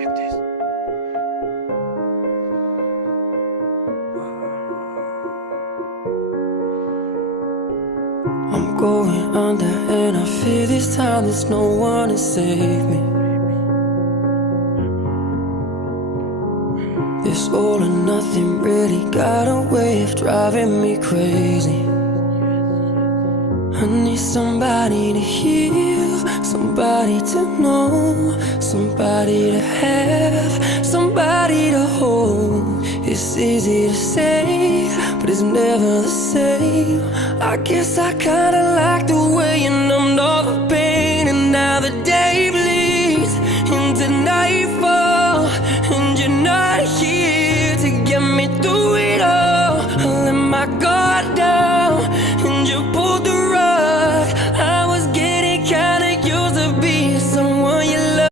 I'm going under and I fear this time there's no one to save me. This all or nothing really got a way of driving me crazy. I need somebody to heal, somebody to know, somebody to have, somebody to hold. It's easy to say, but it's never the same. I guess I kinda like the way you numbed all the pain. And now the day bleeds into nightfall, and you're not here to get me through it all. I let my guard down, and you pulled the